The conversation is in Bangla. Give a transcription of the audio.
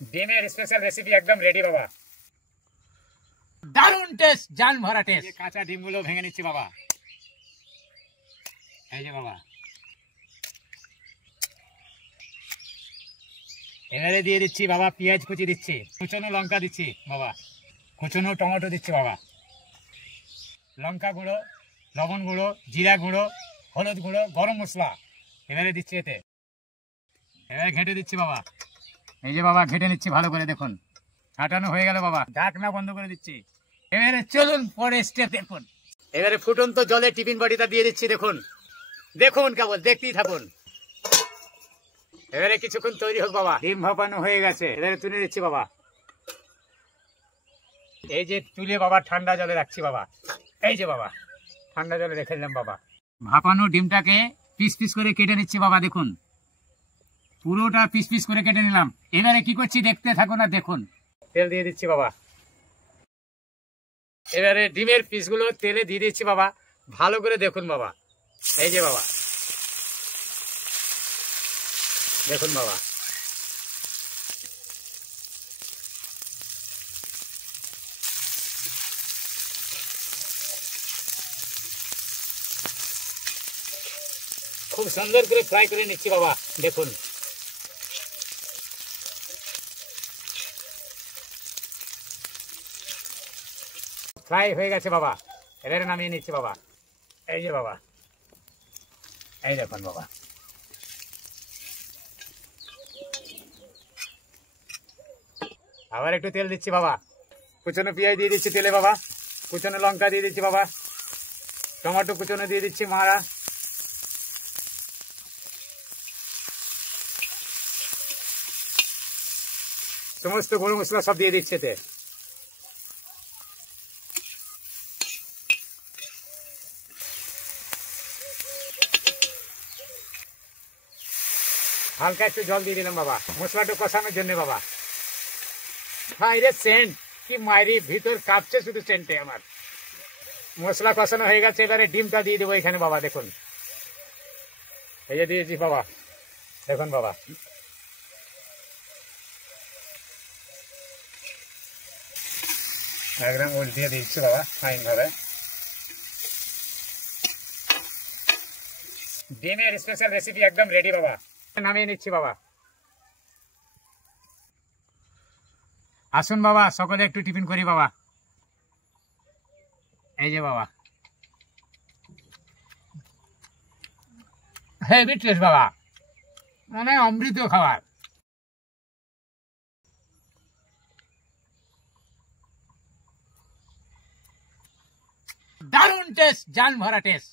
ডিমের স্পেশাল রেসিপি একদম রেডি বাবা। দারুণ টেস্ট, জান ভরা টেস্ট। কাঁচা ডিমগুলো ভেঙে নিচ্ছি বাবা। এই যে বাবা, এবারে দিয়ে দিচ্ছি বাবা পেঁয়াজ কুচি দিচ্ছি, কুচনো লঙ্কা দিচ্ছি বাবা, কুচনো টমেটো দিচ্ছি বাবা, লঙ্কা গুঁড়ো, লবণ গুঁড়ো, জিরা গুঁড়ো, হলুদ গুঁড়ো, গরম মশলা এবারে দিচ্ছি এতে। এবারে ঘেঁটে দিচ্ছি বাবা। এই যে বাবা ঘেঁটে নিচ্ছি ভালো করে, দেখুন ঘাটানো হয়ে গেল বাবা। ঢাকনা বন্ধ করে দিচ্ছি। এবারে চলুন পরে স্টেপ দেখুন। এবারে ফুটন্ত জলে টিফিন বাটিটা দিয়ে দিচ্ছি, দেখুন দেখুন কেবল দেখতেই থাকুন। এবারে কিছুক্ষণ তৈরি হোক বাবা। ডিম ভাপানো হয়ে গেছে, এবারে তুলে দিচ্ছি বাবা। এই যে তুলে বাবা ঠান্ডা জলে রাখছি বাবা। এই যে বাবা ঠান্ডা জলে রেখে দিলাম বাবা। ভাপানো ডিমটাকে পিস পিস করে কেটে নিচ্ছি বাবা, দেখুন পুরোটা পিস পিস করে কেটে নিলাম। এবারে কি করছি দেখতে থাকুন আর দেখুন। তেল দিয়ে দিচ্ছি বাবা। এবারে ডিমের পিসগুলো তেলে দিয়ে দিচ্ছি বাবা, ভালো করে দেখুন বাবা। এই যে বাবা দেখুন বাবা, খুব সুন্দর করে ফ্রাই করে নিচ্ছি বাবা, দেখুন ফ্রাই হয়ে গেছে বাবা। এবারে নামিয়ে নিচ্ছি বাবা। এই যে বাবা, এই দেখুন বাবা। আবার একটু তেল দিচ্ছি বাবা। কুচনো পেঁয়াজ দিয়ে দিচ্ছি তেলে বাবা, কুচনো লঙ্কা দিয়ে দিচ্ছি বাবা, টমেটো কুচনো দিয়ে দিচ্ছি মারা, সমস্ত গরম মশলা সব দিয়ে দিচ্ছে এতে। হালকা একটু জল দিয়ে দিলাম বাবা মশলাটা কষানোর জন্য বাবা। বাইরে সেন্ট কি মাইরি, ভিতর কাঁপছে শুধু সেন্টে আমার। মশলা কষানো হয়ে গেছে, এবারে ডিমটা দিয়ে দেবো এখানে বাবা, দেখুন এই যে দিয়েছি বাবা, দেখুন বাবা। একদম উল্টিয়ে দিচ্ছি বাবা ফাইন ভাবে। ডিমের স্পেশাল রেসিপি একদম রেডি বাবা। নামিয়ে নিচ্ছি বাবা। আসুন বাবা সকলে একটু টিফিন করি বাবা। এই যে বাবা হেভি টেস্ট বাবা, মানে অমৃত খাবার। দারুণ টেস্ট, জান ভরা টেস্ট।